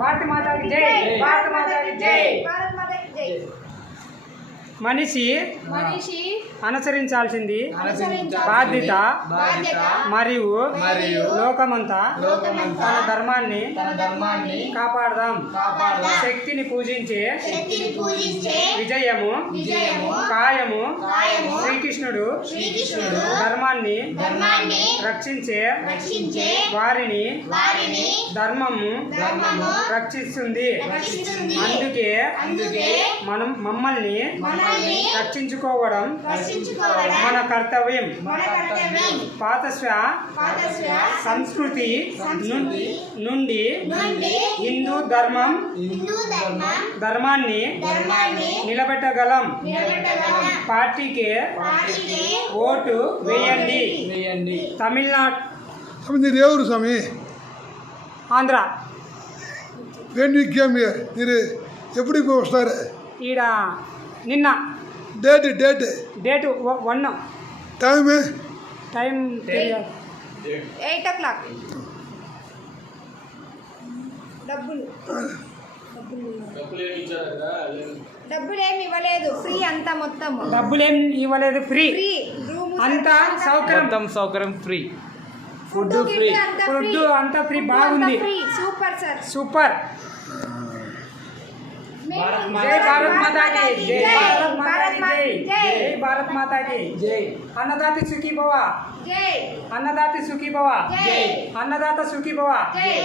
భారత మాతాకి జై, భారత మాతాకి జై. భారత్ మాతాకి జై. మనిషి అనుసరించాల్సింది బాధ్యత మరియు లోకమంతా తన ధర్మాన్ని కాపాడదాం. శక్తిని పూజించే విజయము కాయము. శ్రీకృష్ణుడు ధర్మాన్ని రక్షించే వారిని ధర్మము రక్షిస్తుంది. అందుకే మనం మమ్మల్ని రక్షించుకోవడం మన కర్తవ్యం. పాత సంస్కృతి నుండి హిందూ ధర్మాన్ని నిలబెట్టగలం. పార్టీకి ఓటు వేయండి. తమిళనాడు దేవుడు స్వామి Andhra. When you came here మీరు ఎప్పుడు వస్తారు? ఈడ నిన్న డేట్ 1 టైం 8 o'clock. డబ్బులేమి ఇవ్వలేదు, ఫ్రీ అంతా మొత్తం. డబ్బులేం ఇవ్వలేదు, ఫ్రీ అంతా సౌకర్యం ఫ్రీ. ఫుడ్ అంతా ఫ్రీ. బాగుంది, సూపర్ సార్, సూపర్. జై భారత్ మాతాకి జై, భారత్ మాతాకి జై, జై భారత్ మాతాకి జై. అన్నదాత సుఖీ భవ, జై. అన్నదాత సుఖీ భవ, జై. అన్నదాత సుఖీ భవ. జై.